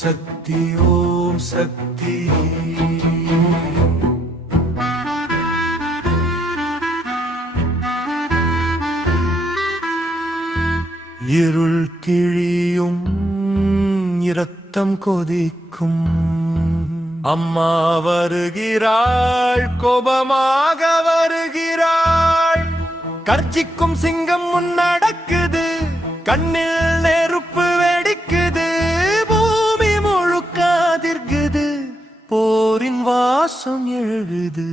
சக்தி ஓம் சக்தி. இருள் கிழியும் இரத்தம் கொதிக்கும் அம்மா வருகிறாள், கோபமாக வருகிறாள். கர்ஜிக்கும் சிங்கம் முன்னடக்குது, கண்ணில் நெருப்பு வெடிக்குது, பூமி முழுக்க அதிர்குது, போரின் வாசம் எழுது.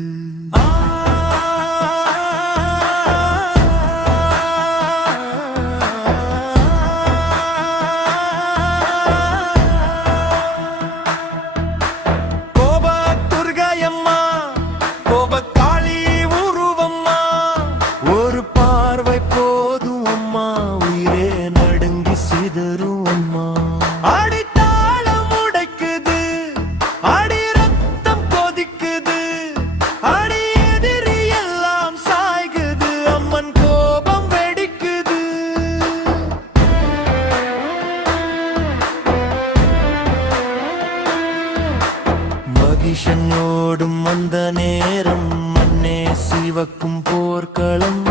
மகிஷனோடும் அந்த நேரம் மண்ணே சிவக்கும் போர்க்களம்,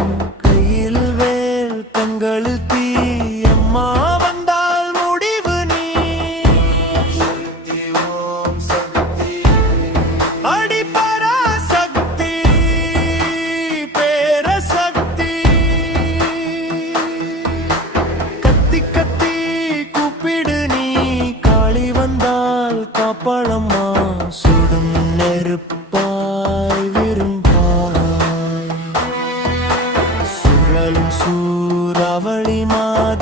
கையில் வேல் கண்களில் தீ, அம்மா வந்தால் முடிவு நீ. ஓம் சக்தி அடி பராசக்தி பேரசக்தி. கத்தி கத்தி கூப்பிடு நீ, காளி வந்தால் காப்பாளம்மா, சுடும் நெருப்பாய் விரும்பாய், சுழலும் சூறாவளி மாதிரி